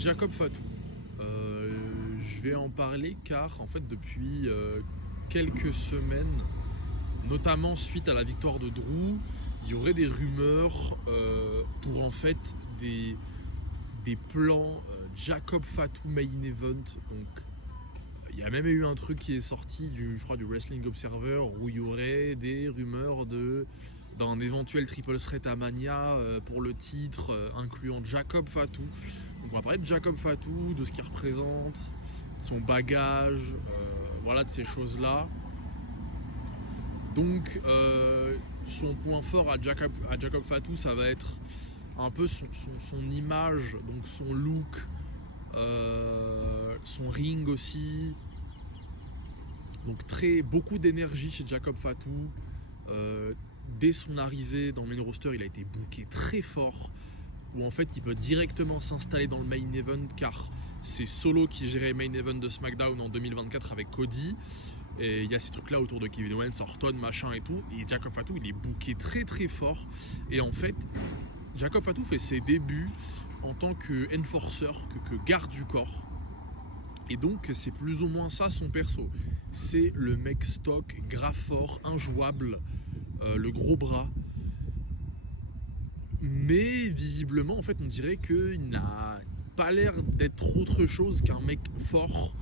Jacob Fatou. Je vais en parler car en fait depuis quelques semaines, notamment suite à la victoire de Drew, il y aurait des rumeurs pour en fait des plans Jacob Fatou main event. Donc il y a même eu un truc qui est sorti je crois du Wrestling Observer où il y aurait des rumeurs d'un éventuel triple threat à Mania pour le titre incluant Jacob Fatou. Donc on va parler de Jacob Fatou, de ce qu'il représente, de son bagage, voilà, de ces choses-là. Donc son point fort à Jacob Fatou, ça va être un peu son image, donc son look, son ring aussi. Donc beaucoup d'énergie chez Jacob Fatou. Dès son arrivée dans le main roster, il a été booké très fort, où en fait il peut directement s'installer dans le main event car c'est Solo qui gérait le main event de SmackDown en 2024 avec Cody. Et il y a ces trucs là autour de Kevin Owens, Orton, machin et tout. Et Jacob Fatou, il est booké très très fort. Et en fait, Jacob Fatou fait ses débuts en tant que enforcer, que garde du corps. Et donc c'est plus ou moins ça son perso. C'est le mec stock, gras fort, injouable, le gros bras. Mais visiblement en fait on dirait qu'il n'a pas l'air d'être autre chose qu'un mec fort.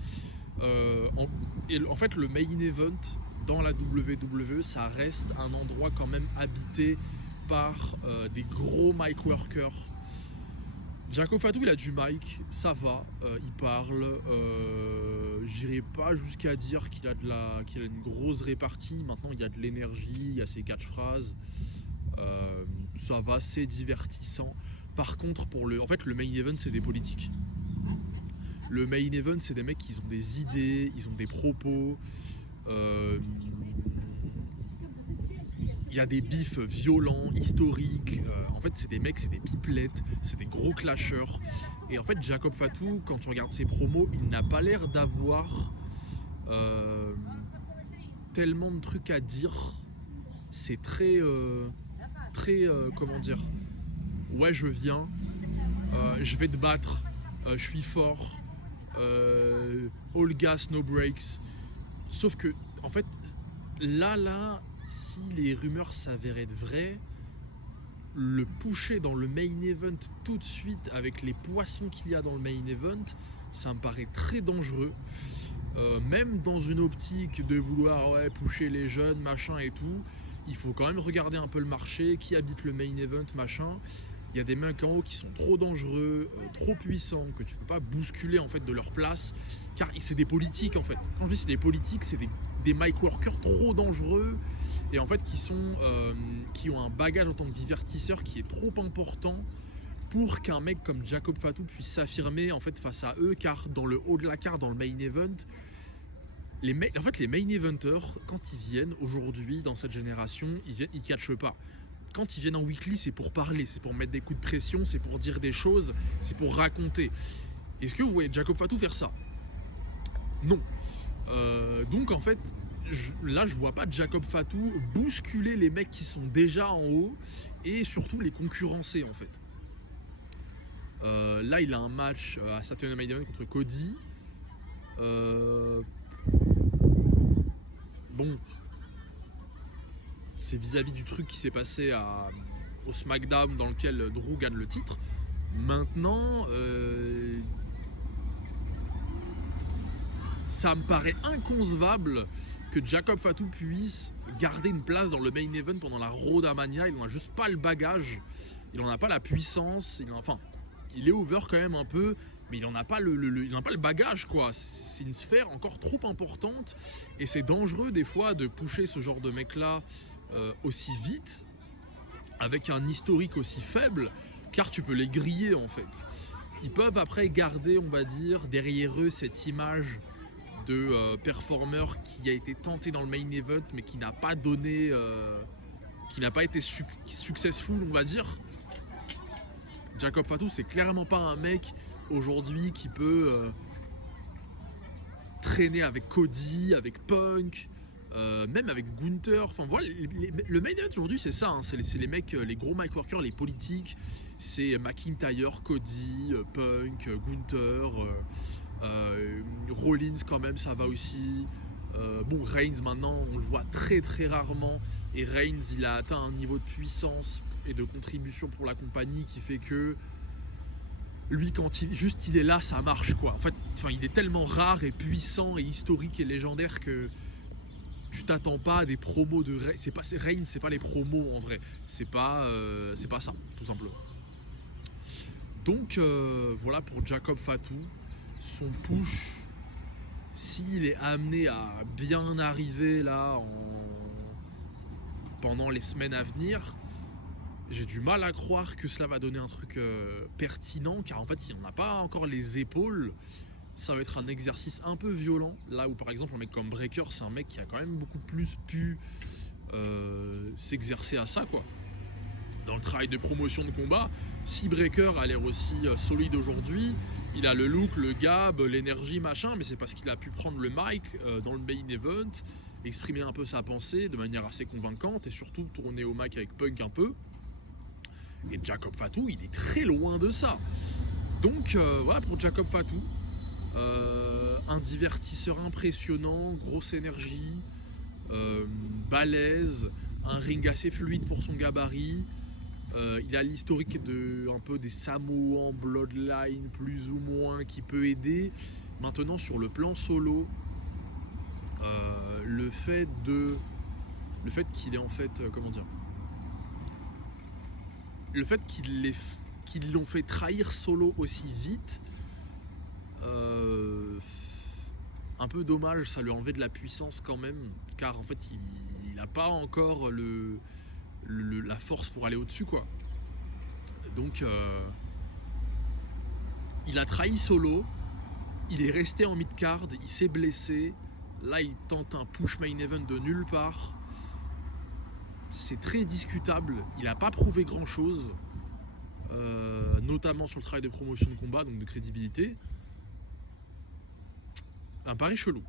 Et en fait le main event dans la WWE, ça reste un endroit quand même habité par des gros mic workers. Jacob Fatou, il a du mic, ça va, il parle, j'irai pas jusqu'à dire qu'il a une grosse répartie. Maintenant il y a de l'énergie, il y a ses catchphrases, ça va, c'est divertissant. Par contre en fait le main event c'est des politiques. Le main event c'est des mecs qui ont des idées, ils ont des propos, il y a des bifs violents, historiques. En fait, c'est des mecs, c'est des pipelettes, c'est des gros clasheurs. Et en fait, Jacob Fatou, quand tu regardes ses promos, il n'a pas l'air d'avoir tellement de trucs à dire. C'est très, comment dire. Ouais, je viens, je vais te battre, je suis fort, all gas, no breaks. Sauf que, en fait, là, si les rumeurs s'avèrent être vraies, le pusher dans le main event tout de suite avec les poissons qu'il y a dans le main event, ça me paraît très dangereux. Même dans une optique de vouloir pusher les jeunes, machin et tout, il faut quand même regarder un peu le marché, qui habite le main event, machin. Il y a des mecs en haut qui sont trop dangereux, trop puissants, que tu peux pas bousculer en fait de leur place, car c'est des politiques en fait. Quand je dis c'est des politiques, c'est des mic workers trop dangereux et en fait qui ont un bagage en tant que divertisseur qui est trop important pour qu'un mec comme Jacob Fatou puisse s'affirmer en fait face à eux, car dans le haut de la carte, dans le main event, les main eventers, quand ils viennent aujourd'hui dans cette génération, ils catchent pas. Quand ils viennent en weekly, c'est pour parler, c'est pour mettre des coups de pression, c'est pour dire des choses, c'est pour raconter. Est-ce que vous voyez Jacob Fatou faire ça? Non. Donc en fait, là je vois pas Jacob Fatou bousculer les mecs qui sont déjà en haut et surtout les concurrencer en fait. Là il a un match à Saturday Night Main Event contre Cody. Bon, c'est vis-à-vis du truc qui s'est passé au SmackDown dans lequel Drew gagne le titre. Maintenant, ça me paraît inconcevable que Jacob Fatou puisse garder une place dans le main event pendant la Road à Mania. Il n'en a juste pas le bagage, il n'en a pas la puissance, il est over quand même un peu, mais il n'en a pas il n'en a pas le bagage quoi. C'est une sphère encore trop importante et c'est dangereux des fois de pusher ce genre de mec là aussi vite avec un historique aussi faible, car tu peux les griller en fait. Ils peuvent après garder, on va dire, derrière eux cette image de performeur qui a été tenté dans le main event mais qui n'a pas donné, qui n'a pas été successful, on va dire. Jacob Fatou, c'est clairement pas un mec aujourd'hui qui peut traîner avec Cody, avec Punk, même avec Gunther, enfin voilà, le main event aujourd'hui c'est ça, hein, c'est les mecs, les gros mic workers, les politiques, c'est McIntyre, Cody, Punk, Gunther, Rollins quand même ça va aussi, bon Reigns maintenant on le voit très très rarement, et Reigns il a atteint un niveau de puissance et de contribution pour la compagnie qui fait que lui quand il est là ça marche quoi, en fait il est tellement rare et puissant et historique et légendaire que tu t'attends pas à des promos de Reigns. Reigns, c'est pas les promos en vrai. C'est pas ça, tout simplement. Donc voilà pour Jacob Fatu. Son push, s'il est amené à bien arriver là pendant les semaines à venir, j'ai du mal à croire que cela va donner un truc pertinent, car en fait il n'en a pas encore les épaules. Ça va être un exercice un peu violent, là où par exemple un mec comme Breaker, c'est un mec qui a quand même beaucoup plus pu s'exercer à ça quoi. Dans le travail de promotion de combat, si Breaker a l'air aussi solide aujourd'hui, il a le look, le gab, l'énergie machin, mais c'est parce qu'il a pu prendre le mic dans le main event, exprimer un peu sa pensée de manière assez convaincante et surtout tourner au mic avec Punk un peu. Et Jacob Fatu, il est très loin de ça. Donc voilà pour Jacob Fatu. Un divertisseur impressionnant, grosse énergie, balèze, un ring assez fluide pour son gabarit. Il a l'historique un peu des Samoans Bloodline plus ou moins qui peut aider. Maintenant sur le plan solo, le fait qu'il est en fait comment dire, le fait qu'ils l'ont fait trahir solo aussi vite, un peu dommage, ça lui a enlevé de la puissance quand même, car en fait il n'a pas encore la force pour aller au-dessus quoi. Donc il a trahi solo, il est resté en mid-card, il s'est blessé, là il tente un push main event de nulle part. C'est très discutable, il n'a pas prouvé grand chose, notamment sur le travail de promotion de combat, donc de crédibilité. Un pari chelou.